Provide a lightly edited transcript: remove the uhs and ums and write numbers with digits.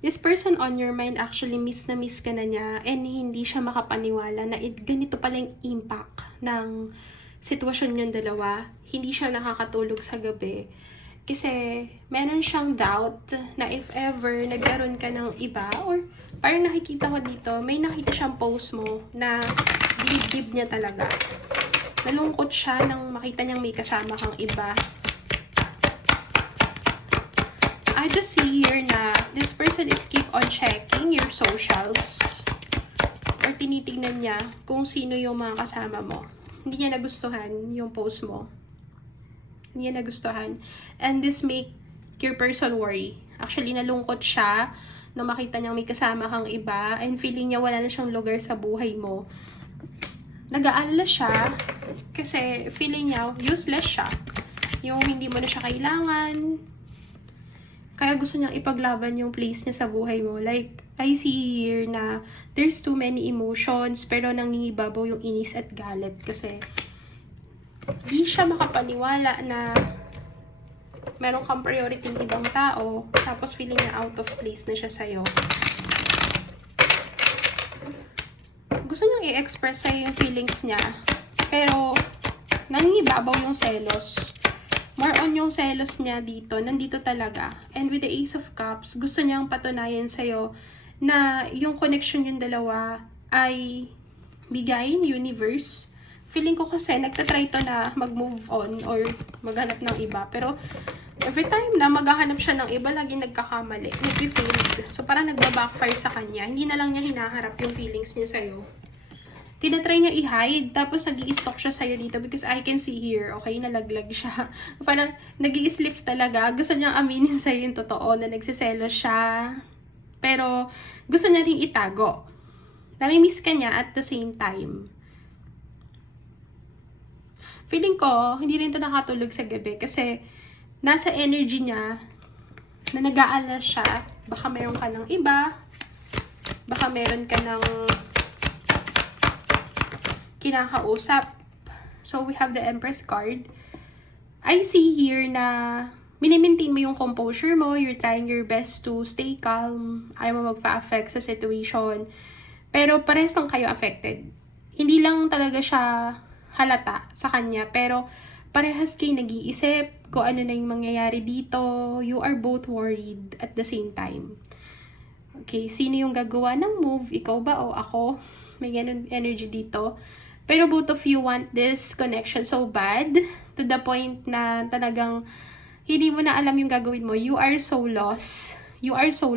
this person on your mind actually miss na miss ka na niya and hindi siya makapaniwala na ganito pala yung impact ng sitwasyon yung dalawa. Hindi siya nakakatulog sa gabi. Kasi meron siyang doubt na if ever nagkaroon ka ng iba or parang nakikita ko dito, may nakita siyang post mo na bilib niya talaga. Nalungkot siya nang makita niyang may kasama kang iba. I just see here na this person is keep on checking your socials or tinitingnan niya kung sino yung mga kasama mo. Hindi niya nagustuhan yung post mo. Hindi niya nagustuhan. And this make your person worry. Actually, nalungkot siya na makita niyang may kasama kang iba and feeling niya wala na siyang lugar sa buhay mo. Nag-aalala siya kasi feeling niya useless siya. Yung hindi mo na siya kailangan. Kaya gusto niyang ipaglaban yung place niya sa buhay mo. Like, I see here na there's too many emotions pero nangingibabaw yung inis at galit kasi di siya makapaniwala na meron kang priority ng ibang tao tapos feeling niya out of place na siya sa'yo. Gusto niyang i-express sa'yo yung feelings niya pero nangingibabaw yung selos. More on yung selos niya dito, nandito talaga. And with the Ace of Cups, gusto niyang patunayan sa'yo na yung connection yung dalawa ay bigay, universe. Feeling ko kasi nagtatry to na mag-move on or maghanap ng iba. Pero every time na maghahanap siya ng iba, lagi nagkakamali, nag-failed. So parang nagba-backfire sa kanya. Hindi na lang niya hinaharap yung feelings niya sa'yo. Tinatry niya i-hide, tapos nag-i-stalk siya sa'yo dito because I can see here, okay, nalaglag siya. Parang nag-i-slip talaga. Gusto niyang aminin sa'yo yung totoo na nagsiselos siya. Pero gusto niya rin itago. Nami-miss ka niya at the same time. Feeling ko, hindi rin ito nakatulog sa gabi kasi nasa energy niya na nag-aalala siya. Baka meron ka ng iba. Baka meron ka ng kinakausap. So, we have the Empress card. I see here na minimaintain mo yung composure mo. You're trying your best to stay calm. Ayaw mo magpa-affect sa situation. Pero parehas lang kayo affected. Hindi lang talaga siya halata sa kanya. Pero parehas kayo nag-iisip kung ano na yung mangyayari dito. You are both worried at the same time. Okay, sino yung gagawa ng move? Ikaw ba o ako? May ganun energy dito. Pero both of you want this connection so bad to the point na talagang hindi mo na alam yung gagawin mo. You are so lost. You are so